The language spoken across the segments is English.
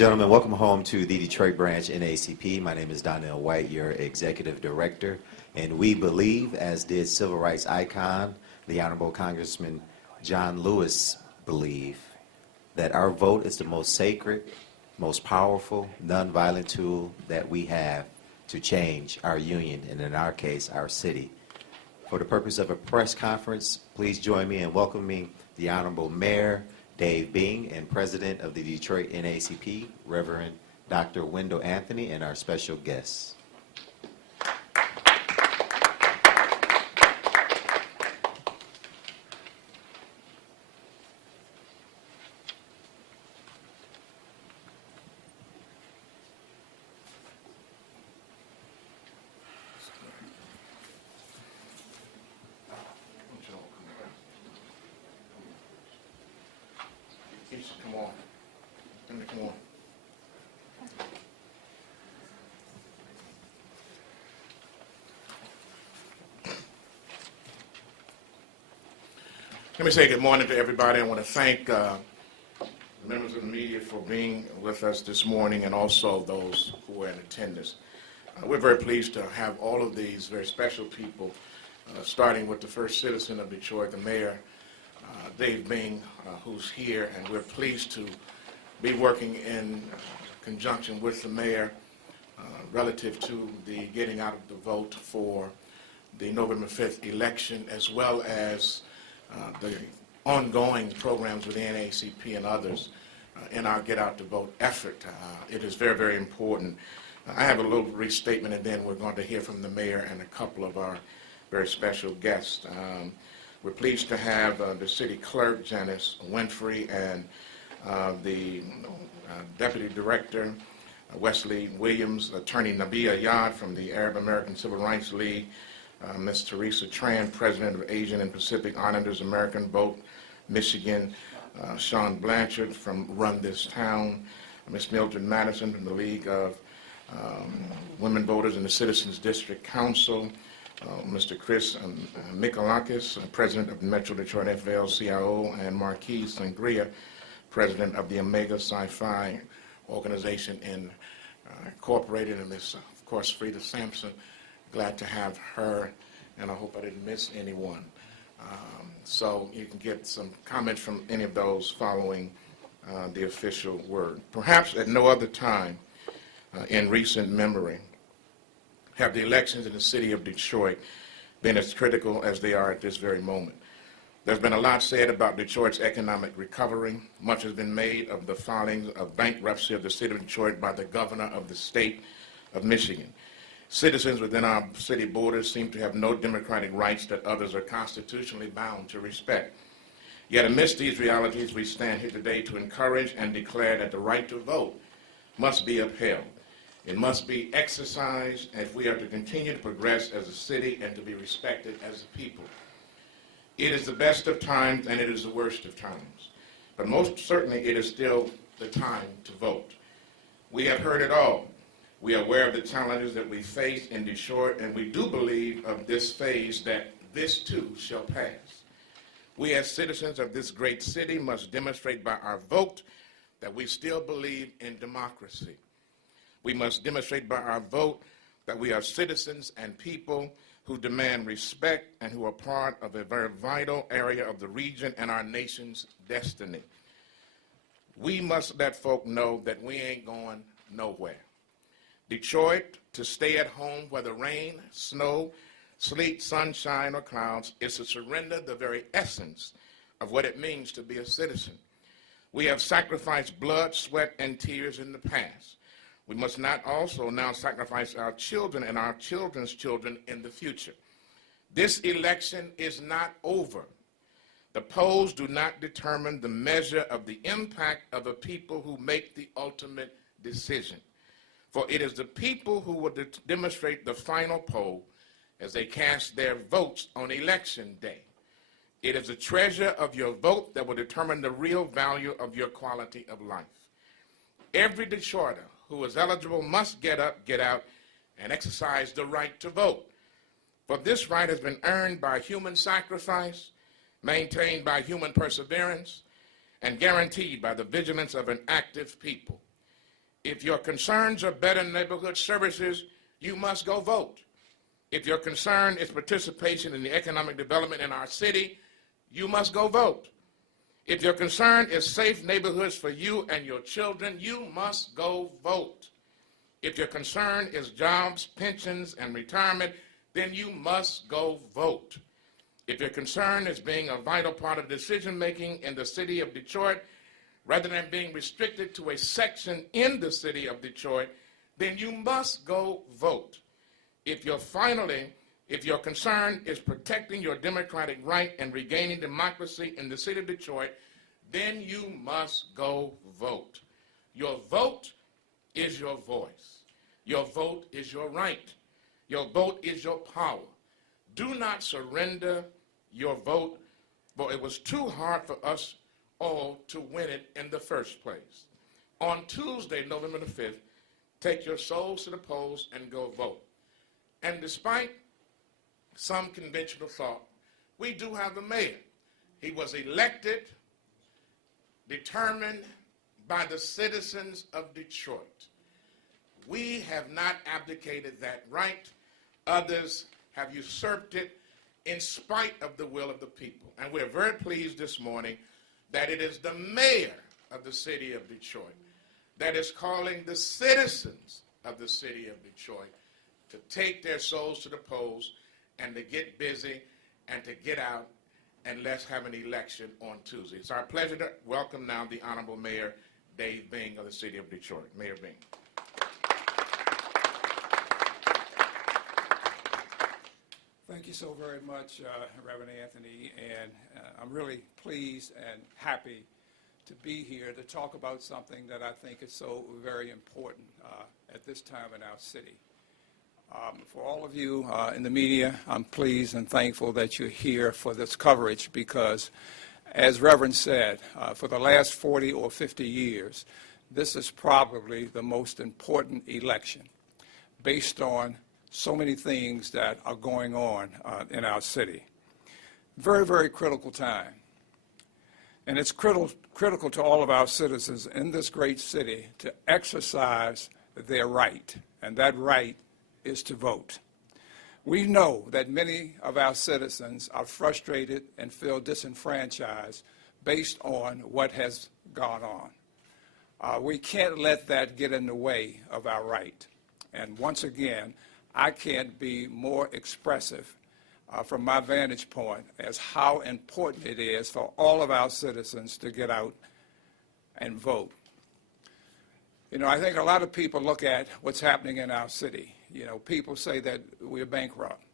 gentlemen, welcome home to the Detroit branch NAACP. My name is Donnell White, your executive director, and we believe, as did civil rights icon, the Honorable Congressman John Lewis, believe that our vote is the most sacred, most powerful, nonviolent tool that we have to change our union, and in our case, our city. For the purpose of a press conference, please join me in welcoming the Honorable Mayor Dave Bing and President of the Detroit NAACP, Reverend Dr. Wendell Anthony, and our special guests. Come on. Come on. Let me say good morning to everybody. I want to thank members of the media for being with us this morning, and also those who were in attendance. We're very pleased to have all of these very special people, starting with the first citizen of Detroit, the mayor, Dave Bing, who's here, and we're pleased to be working in conjunction with the mayor relative to the getting out of the vote for the November 5th election, as well as the ongoing programs with the NAACP and others in our Get Out the Vote effort. It is very, very important. I have a little restatement, and then we're going to hear from the mayor and a couple of our very special guests. We're pleased to have the city clerk, Janice Winfrey, and the deputy director, Wesley Williams, attorney Nabia Yad from the Arab American Civil Rights League, Ms. Teresa Tran, president of Asian and Pacific Islanders American Vote, Michigan, Sean Blanchard from Run This Town, Ms. Mildred Madison from the League of Women Voters in the Citizens District Council, Mr. Chris Mikalakis, president of Metro Detroit FL-CIO, and Marquise Sangria, president of the Omega Sci-Fi organization incorporated, and Ms. of course, Frida Sampson. Glad to have her, and I hope I didn't miss anyone. So you can get some comments from any of those following the official word. Perhaps at no other time in recent memory have the elections in the city of Detroit been as critical as they are at this very moment. There's been a lot said about Detroit's economic recovery. Much has been made of the filing of bankruptcy of the city of Detroit by the governor of the state of Michigan. Citizens within our city borders seem to have no democratic rights that others are constitutionally bound to respect. Yet amidst these realities, we stand here today to encourage and declare that the right to vote must be upheld. It must be exercised if we are to continue to progress as a city and to be respected as a people. It is the best of times and it is the worst of times. But most certainly it is still the time to vote. We have heard it all. We are aware of the challenges that we face in Detroit, and we do believe of this phase that this too shall pass. We as citizens of this great city must demonstrate by our vote that we still believe in democracy. We must demonstrate by our vote that we are citizens and people who demand respect and who are part of a very vital area of the region and our nation's destiny. We must let folk know that we ain't going nowhere. Detroit, to stay at home whether rain, snow, sleet, sunshine, or clouds, is to surrender the very essence of what it means to be a citizen. We have sacrificed blood, sweat, and tears in the past. We must not also now sacrifice our children and our children's children in the future. This election is not over. The polls do not determine the measure of the impact of the people who make the ultimate decision. For it is the people who will demonstrate the final poll as they cast their votes on election day. It is the treasure of your vote that will determine the real value of your quality of life. Every Detroiter who is eligible must get up, get out, and exercise the right to vote. For this right has been earned by human sacrifice, maintained by human perseverance, and guaranteed by the vigilance of an active people. If your concerns are better neighborhood services, you must go vote. If your concern is participation in the economic development in our city, you must go vote. If your concern is safe neighborhoods for you and your children, you must go vote. If your concern is jobs, pensions, and retirement, then you must go vote. If your concern is being a vital part of decision-making in the city of Detroit, rather than being restricted to a section in the city of Detroit, then you must go vote. If your concern is protecting your democratic right and regaining democracy in the city of Detroit, then you must go vote. Your vote is your voice. Your vote is your right. Your vote is your power. Do not surrender your vote, for it was too hard for us all to win it in the first place. On Tuesday, November the 5th, take your souls to the polls and go vote. And despite some conventional thought, we do have a mayor. He was elected, determined by the citizens of Detroit. We have not abdicated that right. Others have usurped it in spite of the will of the people. And we're very pleased this morning that it is the mayor of the city of Detroit that is calling the citizens of the city of Detroit to take their souls to the polls and to get busy and to get out, and let's have an election on Tuesday. It's our pleasure to welcome now the Honorable Mayor Dave Bing of the city of Detroit. Mayor Bing. Thank you so very much, Reverend Anthony, and I'm really pleased and happy to be here to talk about something that I think is so very important at this time in our city. For all of you in the media, I'm pleased and thankful that you're here for this coverage because, as Reverend said, for the last 40 or 50 years, this is probably the most important election based on so many things that are going on in our city. Very, very critical time. And it's critical to all of our citizens in this great city to exercise their right, and that right is to vote. We know that many of our citizens are frustrated and feel disenfranchised based on what has gone on. We can't let that get in the way of our right. And once again, I can't be more expressive from my vantage point as how important it is for all of our citizens to get out and vote. You know, I think a lot of people look at what's happening in our city. You know, people say that we're bankrupt.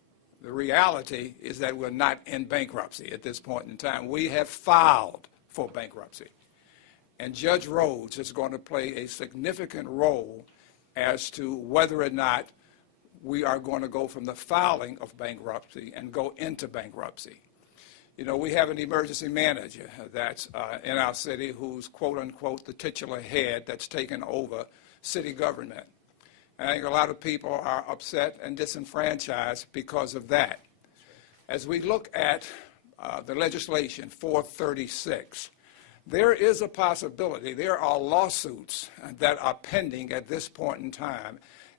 The reality is that we're not in bankruptcy at this point in time. We have filed for bankruptcy. And Judge Rhodes is going to play a significant role as to whether or not we are going to go from the filing of bankruptcy and go into bankruptcy. You know, we have an emergency manager that's in our city who's, quote unquote, the titular head that's taken over city government. And I think a lot of people are upset and disenfranchised because of that. As we look at the legislation 436, there is a possibility, there are lawsuits that are pending at this point in time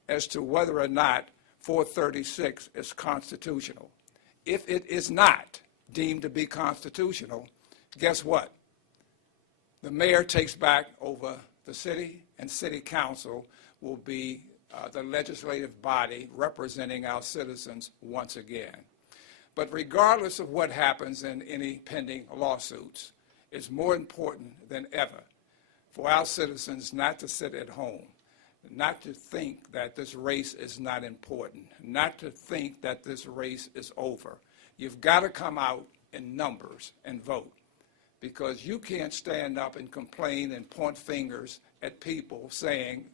as to whether or not 436 is constitutional. If it is not deemed to be constitutional, guess what? The mayor takes back over the city, and city council will be the legislative body representing our citizens once again. But regardless of what happens in any pending lawsuits, it's more important than ever for our citizens not to sit at home, not to think that this race is not important, not to think that this race is over. You've got to come out in numbers and vote, because you can't stand up and complain and point fingers at people saying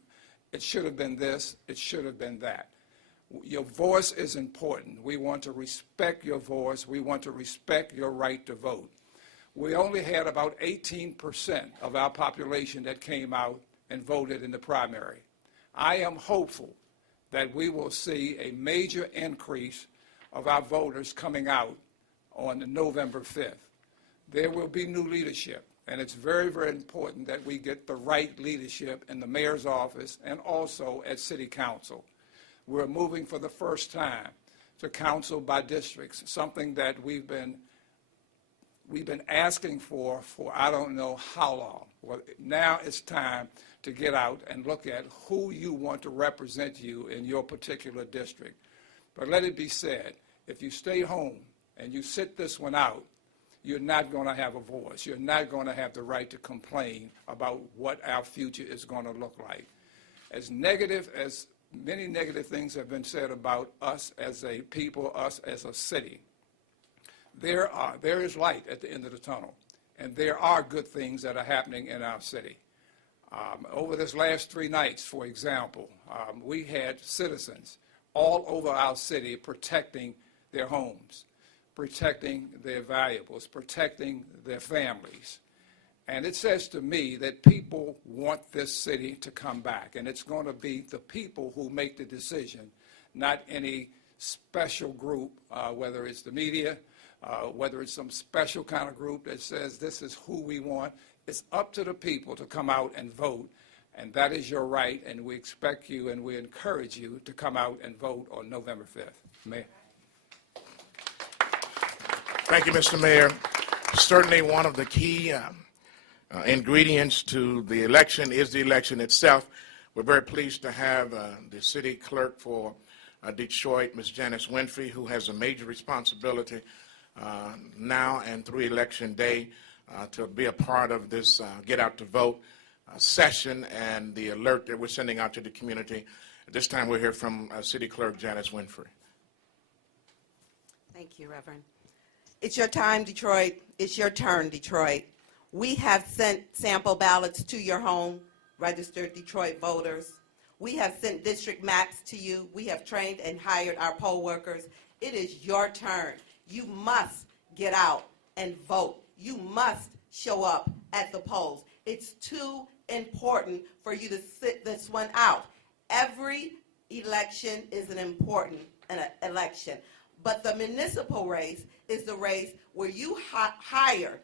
it should have been this, it should have been that. Your voice is important. We want to respect your voice. We want to respect your right to vote. We only had about 18% of our population that came out and voted in the primary. I am hopeful that we will see a major increase of our voters coming out on November 5th. There will be new leadership. And it's very, very important that we get the right leadership in the mayor's office and also at city council. We're moving for the first time to council by districts, something that we've been asking for I don't know how long. Well, now it's time to get out and look at who you want to represent you in your particular district. But let it be said, if you stay home and you sit this one out, you're not going to have a voice. You're not going to have the right to complain about what our future is going to look like. As negative as many negative things have been said about us as a people, us as a city, there is light at the end of the tunnel, and there are good things that are happening in our city. Over this last 3 nights, for example, we had citizens all over our city protecting their homes, protecting their valuables, protecting their families. And it says to me that people want this city to come back, and it's going to be the people who make the decision, not any special group, whether it's the media, whether it's some special kind of group that says this is who we want. It's up to the people to come out and vote, and that is your right, and we expect you and we encourage you to come out and vote on November 5th. Mayor. Thank you, Mr. Mayor. Certainly one of the key ingredients to the election is the election itself. We're very pleased to have the city clerk for Detroit, Ms. Janice Winfrey, who has a major responsibility now and through election day to be a part of this get out to vote session and the alert that we're sending out to the community. At this time, we'll hear from City Clerk Janice Winfrey. Thank you, Reverend. It's your time, Detroit. It's your turn, Detroit. We have sent sample ballots to your home, registered Detroit voters. We have sent district maps to you. We have trained and hired our poll workers. It is your turn. You must get out and vote. You must show up at the polls. It's too important for you to sit this one out. Every election is an important election, but the municipal race is the race where you hire,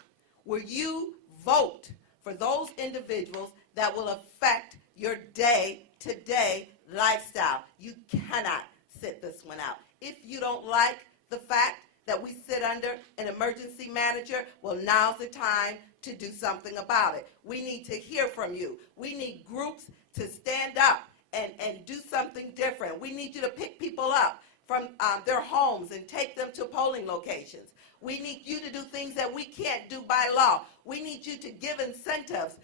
where you vote for those individuals that will affect your day-to-day lifestyle. You cannot sit this one out. If you don't like the fact that we sit under an emergency manager, well, now's the time to do something about it. We need to hear from you. We need groups to stand up and do something different. We need you to pick people up from their homes and take them to polling locations. We need you to do things that we can't do by law. We need you to give incentives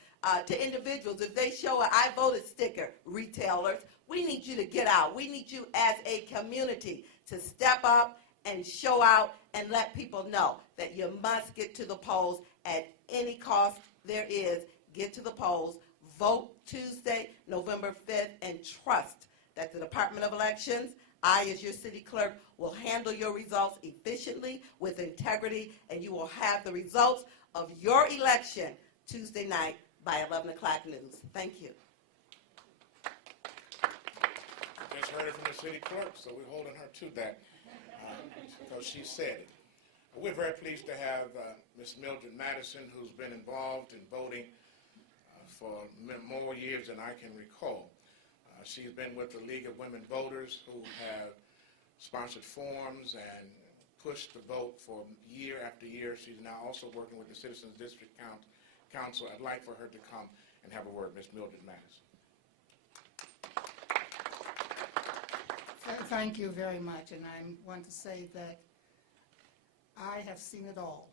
to individuals. If they show an I voted sticker, retailers, we need you to get out. We need you as a community to step up and show out and let people know that you must get to the polls at any cost there is. Get to the polls, vote Tuesday, November 5th, and trust that the Department of Elections, I as your city clerk, will handle your results efficiently with integrity, and you will have the results of your election Tuesday night by 11 o'clock news. Thank you. Just heard it from the city clerk, so we're holding her to that because she said it. We're very pleased to have Ms. Mildred Madison, who's been involved in voting for more years than I can recall. She's been with the League of Women Voters, who have sponsored forums and pushed the vote for year after year. She's now also working with the Citizens District Council. I'd like for her to come and have a word. Ms. Mildred Madison. Thank you very much, and I want to say that I have seen it all.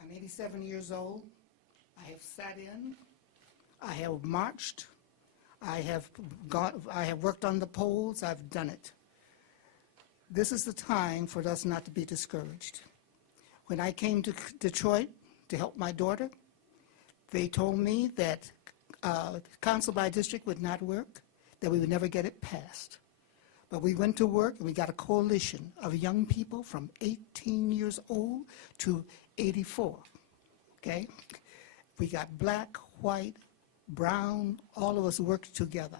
I'm 87 years old. I have sat in. I have marched. I have worked on the polls. I've done it. This is the time for us not to be discouraged. When I came to Detroit to help my daughter, they told me that council by district would not work, that we would never get it passed. But we went to work and we got a coalition of young people from 18 years old to 84, okay? We got black, white, brown, all of us worked together.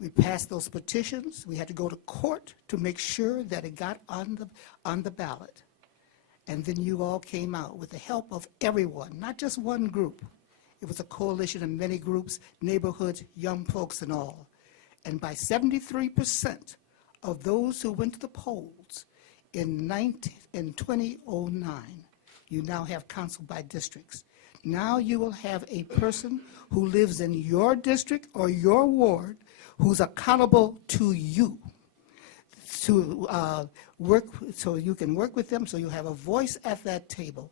We passed those petitions. We had to go to court to make sure that it got on the ballot. And then you all came out with the help of everyone, not just one group. It was a coalition of many groups, neighborhoods, young folks and all. And by 73% of those who went to the polls in 2009, you now have council by districts. Now you will have a person who lives in your district or your ward who's accountable to you to work, so you can work with them, so you have a voice at that table.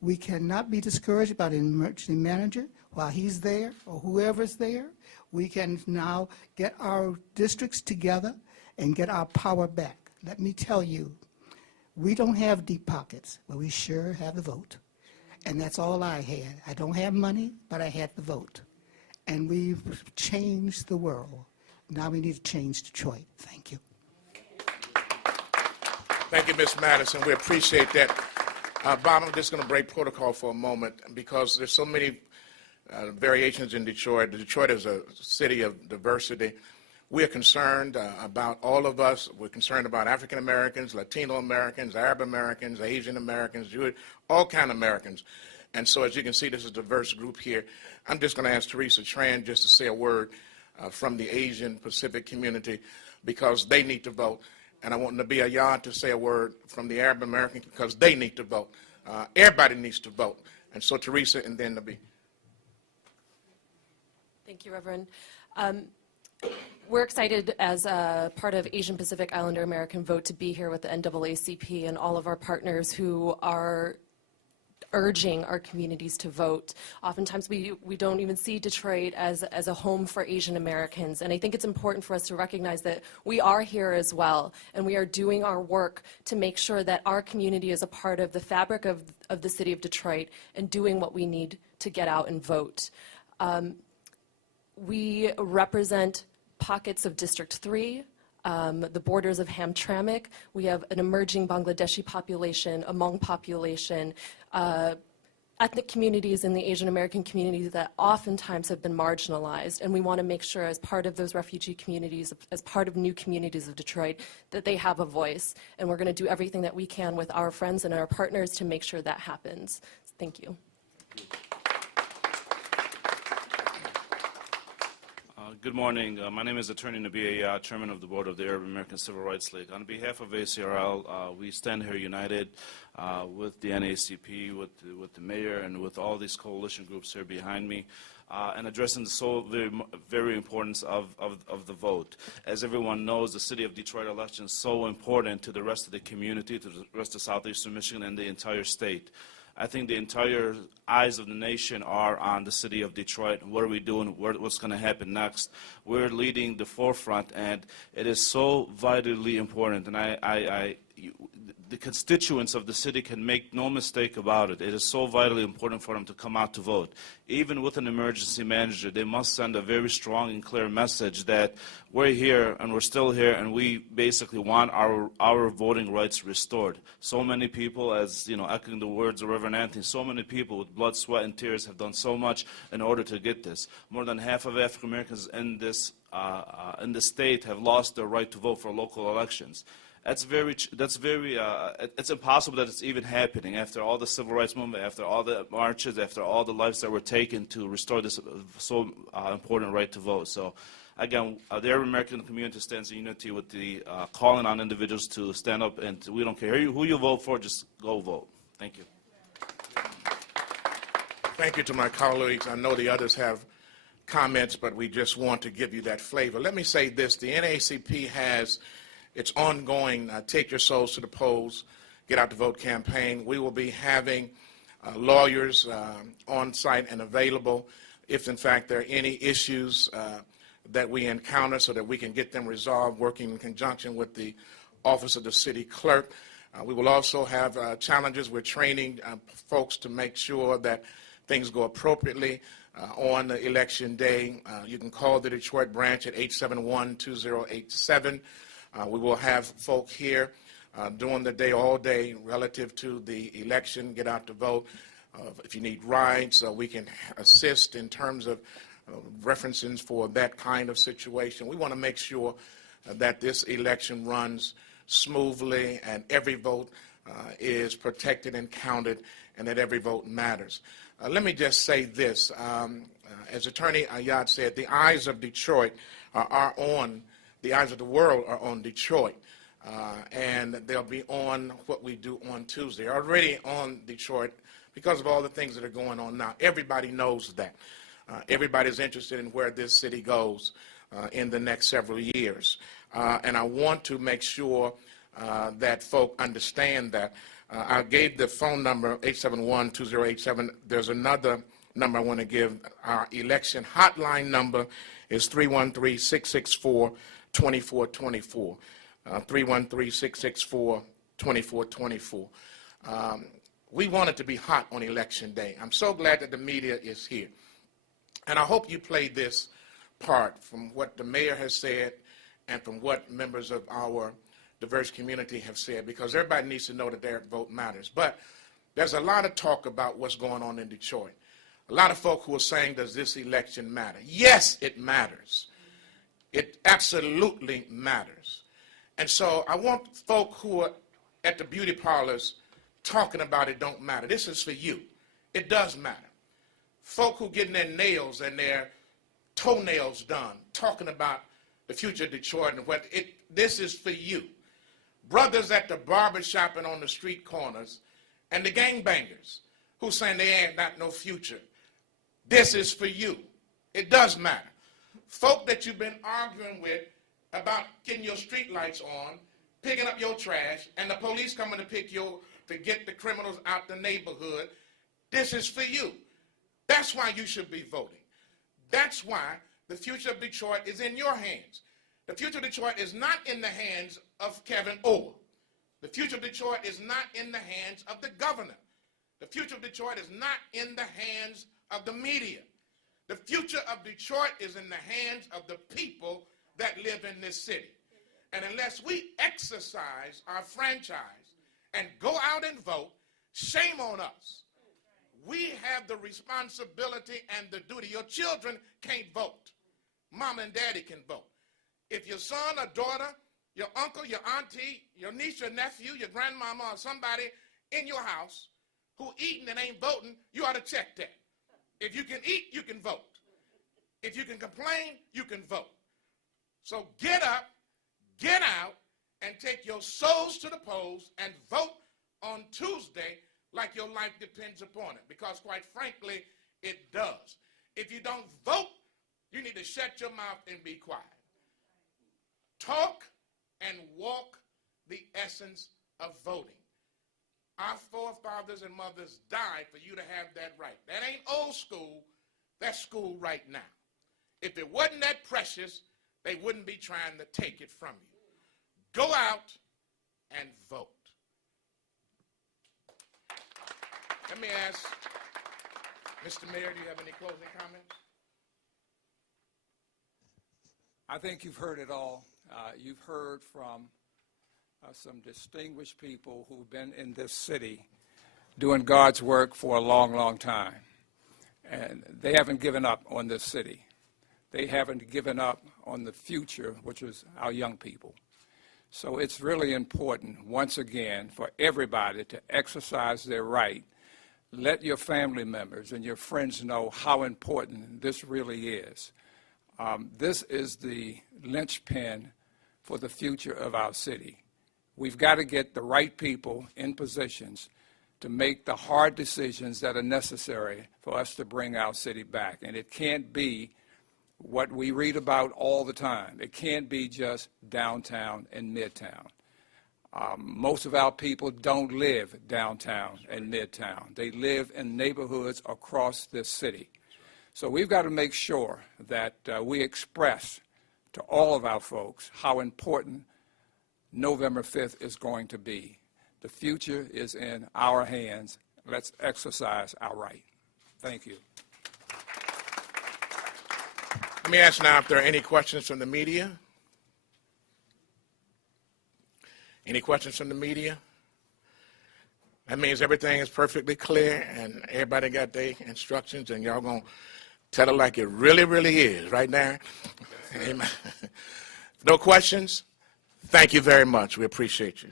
We cannot be discouraged about an emergency manager while he's there or whoever's there. We can now get our districts together and get our power back. Let me tell you, we don't have deep pockets, but we sure have the vote. And that's all I had. I don't have money, but I had the vote. And we've changed the world. Now we need to change Detroit. Thank you. Thank you, Ms. Madison. We appreciate that. Bob, I'm just going to break protocol for a moment because there's so many variations in Detroit. Detroit is a city of diversity. We are concerned about all of us. We're concerned about African Americans, Latino Americans, Arab Americans, Asian Americans, Jewish, all kind of Americans. And so as you can see, this is a diverse group here. I'm just going to ask Teresa Tran just to say a word from the Asian Pacific community because they need to vote. And I want Nabia Yard to say a word from the Arab Americans because they need to vote. Everybody needs to vote. And so Teresa and then Nabia. Thank you, Reverend. We're excited as a part of Asian Pacific Islander American Vote to be here with the NAACP and all of our partners who are urging our communities to vote. Oftentimes we don't even see Detroit as a home for Asian Americans, and I think it's important for us to recognize that we are here as well, and we are doing our work to make sure that our community is a part of the fabric of the city of Detroit and doing what we need to get out and vote. We represent pockets of District 3, the borders of Hamtramck. We have an emerging Bangladeshi population, a Hmong population, ethnic communities in the Asian American communities that oftentimes have been marginalized, and we want to make sure as part of those refugee communities, as part of new communities of Detroit, that they have a voice, and we're going to do everything that we can with our friends and our partners to make sure that happens. Thank you. Good morning. My name is Attorney Nabia, Chairman of the Board of the Arab American Civil Rights League. On behalf of ACRL, we stand here united with the NAACP, with the mayor, and with all these coalition groups here behind me, and addressing the very importance of the vote. As everyone knows, the city of Detroit election is so important to the rest of the community, to the rest of southeastern Michigan, and the entire state. I think the entire eyes of the nation are on the city of Detroit. What are we doing? What's going to happen next? We're leading the forefront, and it is so vitally important. And the constituents of the city can make no mistake about it. It is so vitally important for them to come out to vote. Even with an emergency manager, they must send a very strong and clear message that we're here and we're still here, and we basically want our voting rights restored. So many people, as you know, echoing the words of Reverend Anthony, so many people with blood, sweat, and tears have done so much in order to get this. More than half of African Americans in this state have lost their right to vote for local elections. It's impossible that it's even happening after all the civil rights movement, after all the marches, after all the lives that were taken to restore this so important right to vote. So, again, the Arab American community stands in unity with the calling on individuals to stand up, and we don't care who you vote for, just go vote. Thank you. Thank you to my colleagues. I know the others have comments, but we just want to give you that flavor. Let me say this. The NAACP has its ongoing Take Your Souls to the Polls, Get Out the Vote campaign. We will be having lawyers on site and available if, in fact, there are any issues that we encounter so that we can get them resolved, working in conjunction with the Office of the City Clerk. We will also have challenges. We're training folks to make sure that things go appropriately on the election day. You can call the Detroit branch at 871-2087. We will have folk here during the day, all day, relative to the election, get out to vote. If you need rides, we can assist in terms of references for that kind of situation. We want to make sure that this election runs smoothly and every vote is protected and counted, and that every vote matters. Let me just say this. As Attorney Ayad said, the eyes of Detroit are on, the eyes of the world are on Detroit. And they'll be on what we do on Tuesday. Already on Detroit because of all the things that are going on now. Everybody knows that. Everybody's interested in where this city goes in the next several years. And I want to make sure that folk understand that. I gave the phone number, 871-2087. There's another number I want to give. Our election hotline number is 313-664-2424. 313-664-2424. We want it to be hot on Election Day. I'm so glad that the media is here. And I hope you play this part from what the mayor has said and from what members of our diverse community have said, because everybody needs to know that their vote matters. But there's a lot of talk about what's going on in Detroit. A lot of folk who are saying, does this election matter? Yes, it matters. It absolutely matters. And so I want folk who are at the beauty parlors talking about it don't matter. This is for you. It does matter. Folk who getting their nails and their toenails done, talking about the future of Detroit and what this is for you. Brothers at the barbershop and on the street corners and the gangbangers who saying they ain't got no future. This is for you. It does matter. Folk that you've been arguing with about getting your street lights on, picking up your trash, and the police coming to to get the criminals out the neighborhood. This is for you. That's why you should be voting. That's why the future of Detroit is in your hands. The future of Detroit is not in the hands of Kevin Orr. The future of Detroit is not in the hands of the governor. The future of Detroit is not in the hands of the media. The future of Detroit is in the hands of the people that live in this city. And unless we exercise our franchise and go out and vote, shame on us. We have the responsibility and the duty. Your children can't vote. Mom and daddy can vote. If your son or daughter, your uncle, your auntie, your niece, your nephew, your grandmama, or somebody in your house who eating and ain't voting, you ought to check that. If you can eat, you can vote. If you can complain, you can vote. So get up, get out, and take your souls to the polls and vote on Tuesday like your life depends upon it, because quite frankly, it does. If you don't vote, you need to shut your mouth and be quiet. Talk and walk the essence of voting. Our forefathers and mothers died for you to have that right. That ain't old school, that's school right now. If it wasn't that precious, they wouldn't be trying to take it from you. Go out and vote. Let me ask, Mr. Mayor, do you have any closing comments? I think you've heard it all. You've heard from some distinguished people who've been in this city doing God's work for a long, long time. And they haven't given up on this city. They haven't given up on the future, which is our young people. So it's really important, once again, for everybody to exercise their right. Let your family members and your friends know how important this really is. This is the linchpin for the future of our city. We've got to get the right people in positions to make the hard decisions that are necessary for us to bring our city back. And it can't be what we read about all the time. It can't be just downtown and midtown. Most of our people don't live downtown and midtown. They live in neighborhoods across this city. So we've got to make sure that we express to all of our folks how important November 5th is going to be. The future is in our hands. Let's exercise our right. Thank you. Let me ask now if there are any questions from the media. Any questions from the media? That means everything is perfectly clear and everybody got their instructions and y'all going to tell it like it really, really is, right, Darren? Amen. No questions? Thank you very much. We appreciate you.